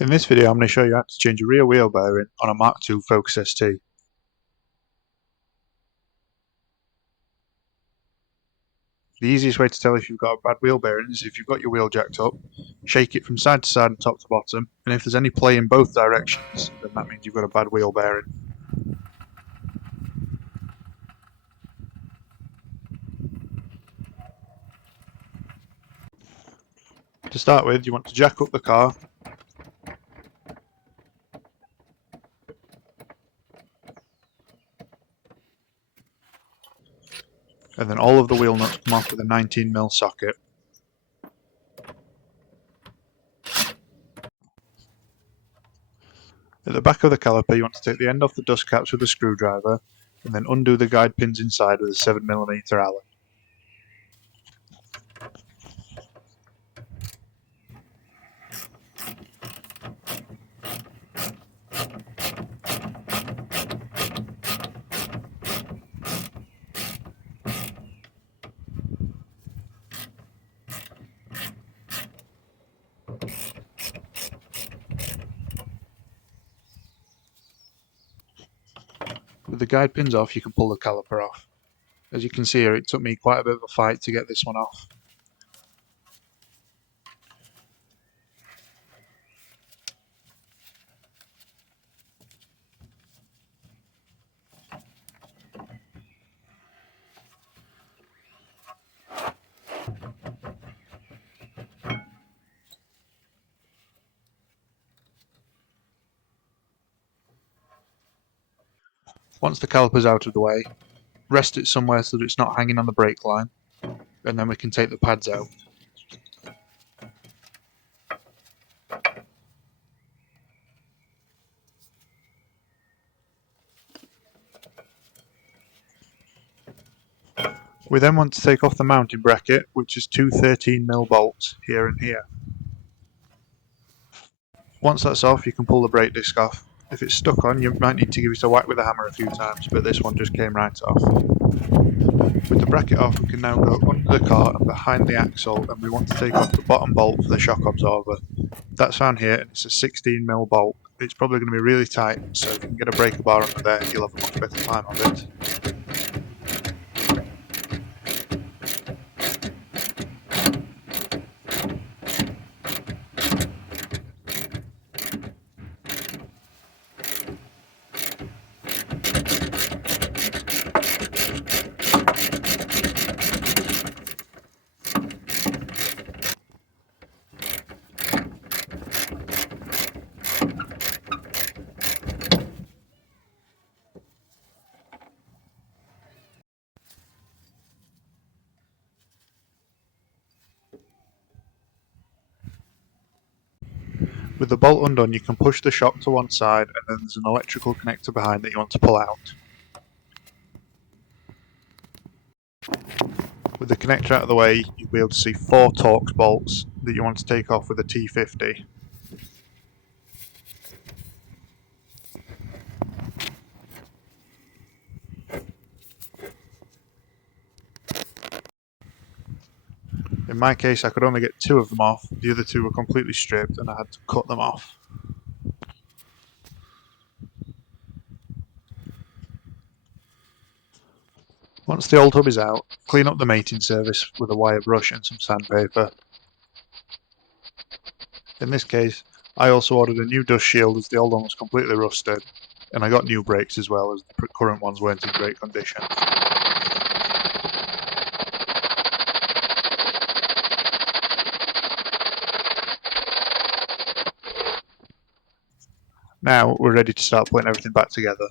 In this video I'm going to show you how to change a rear wheel bearing on a Mark II Focus ST. The easiest way to tell if you've got a bad wheel bearing is if you've got your wheel jacked up, shake it from side to side and top to bottom, and if there's any play in both directions, then that means you've got a bad wheel bearing. To start with, you want to jack up the car, and then all of the wheel nuts come off with a 19mm socket. At the back of the caliper you want to take the end off the dust caps with a screwdriver, and then undo the guide pins inside with a 7mm Allen. With the guide pins off, you can pull the caliper off. As you can see here, it took me quite a bit of a fight to get this one off. Once the caliper's out of the way, rest it somewhere so that it's not hanging on the brake line, and then we can take the pads out. We then want to take off the mounting bracket, which is two 13mm bolts here and here. Once that's off, you can pull the brake disc off. If it's stuck on, you might need to give it a whack with a hammer a few times, but this one just came right off. With the bracket off, we can now go under the car and behind the axle, and we want to take off the bottom bolt for the shock absorber. That's found here, and it's a 16mm bolt. It's probably going to be really tight, so if you can get a breaker bar under there, you'll have a much better time of it. With the bolt undone, you can push the shock to one side, and then there's an electrical connector behind that you want to pull out. With the connector out of the way, you'll be able to see 4 Torx bolts that you want to take off with a T50. In my case, I could only get 2 of them off, the other 2 were completely stripped and I had to cut them off. Once the old hub is out, clean up the mating surface with a wire brush and some sandpaper. In this case, I also ordered a new dust shield as the old one was completely rusted, and I got new brakes as well as the current ones weren't in great condition. Now we're ready to start putting everything back together.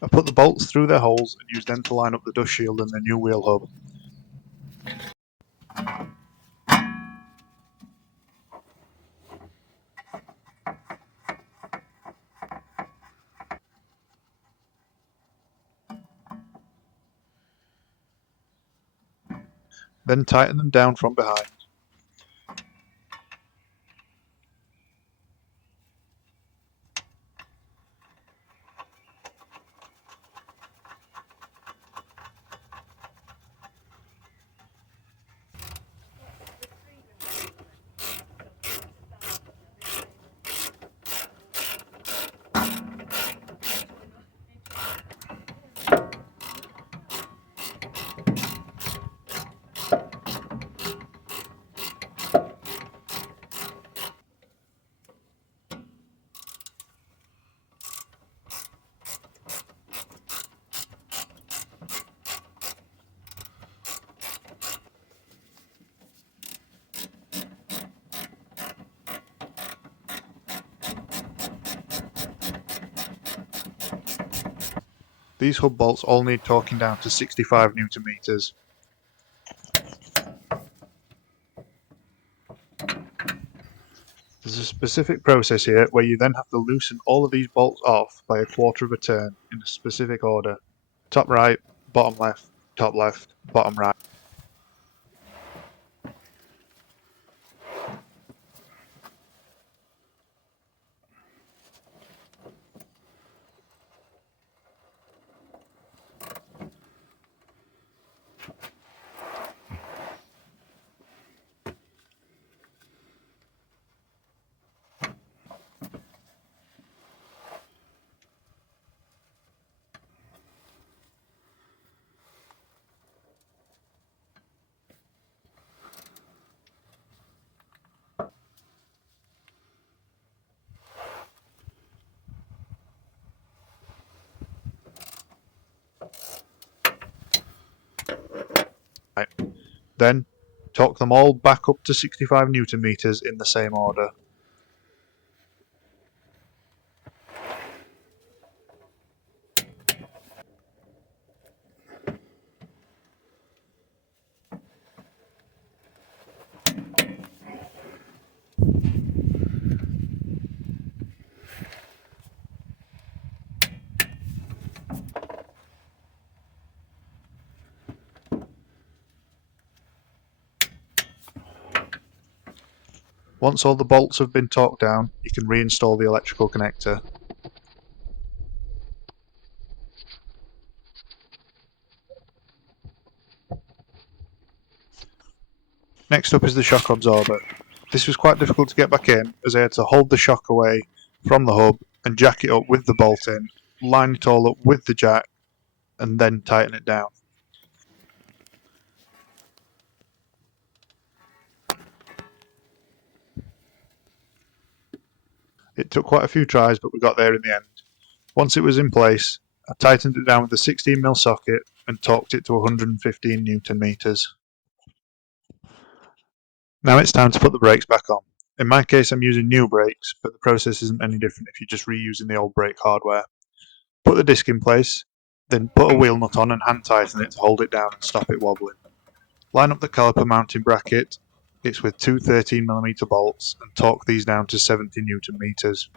I put the bolts through their holes and used them to line up the dust shield and the new wheel hub. Then tighten them down from behind. These hub bolts all need torquing down to 65 Newton meters. There's a specific process here where you then have to loosen all of these bolts off by a quarter of a turn in a specific order. Top right, bottom left, bottom right. Then, torque them all back up to 65 Newton meters in the same order. Once all the bolts have been torqued down, you can reinstall the electrical connector. Next up is the shock absorber. This was quite difficult to get back in, as I had to hold the shock away from the hub and jack it up with the bolt in, line it all up with the jack, and then tighten it down. It took quite a few tries, but we got there in the end. Once it was in place, I tightened it down with a 16mm socket and torqued it to 115 Newton meters. Now it's time to put the brakes back on. In my case, I'm using new brakes, but the process isn't any different if you're just reusing the old brake hardware. Put the disc in place, then put a wheel nut on and hand tighten it to hold it down and stop it wobbling. Line up the caliper mounting bracket. It's with two 13mm bolts and torque these down to 70 Newton meters.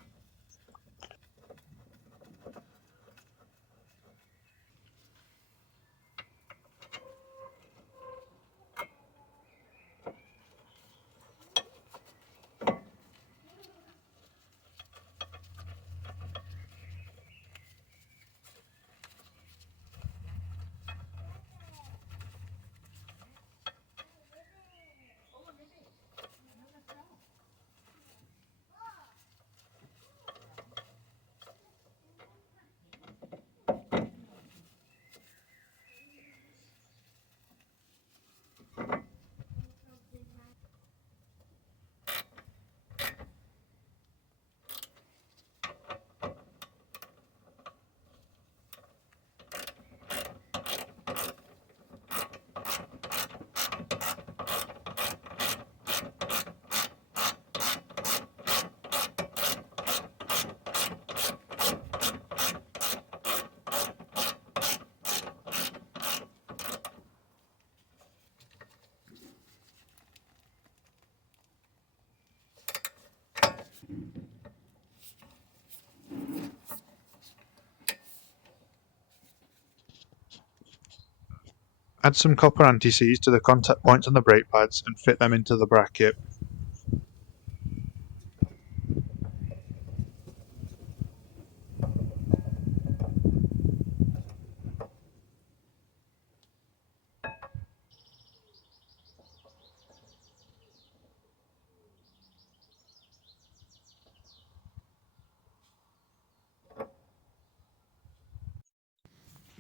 Add some copper anti-seize to the contact points on the brake pads and fit them into the bracket.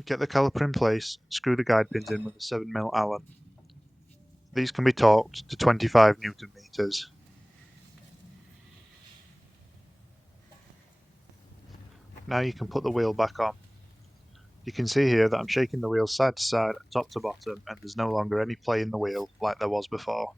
Get the caliper in place and screw the guide pins in with a 7mm Allen. These can be torqued to 25 Newton meters. Now you can put the wheel back on. You can see here that I'm shaking the wheel side to side and top to bottom, and there's no longer any play in the wheel like there was before.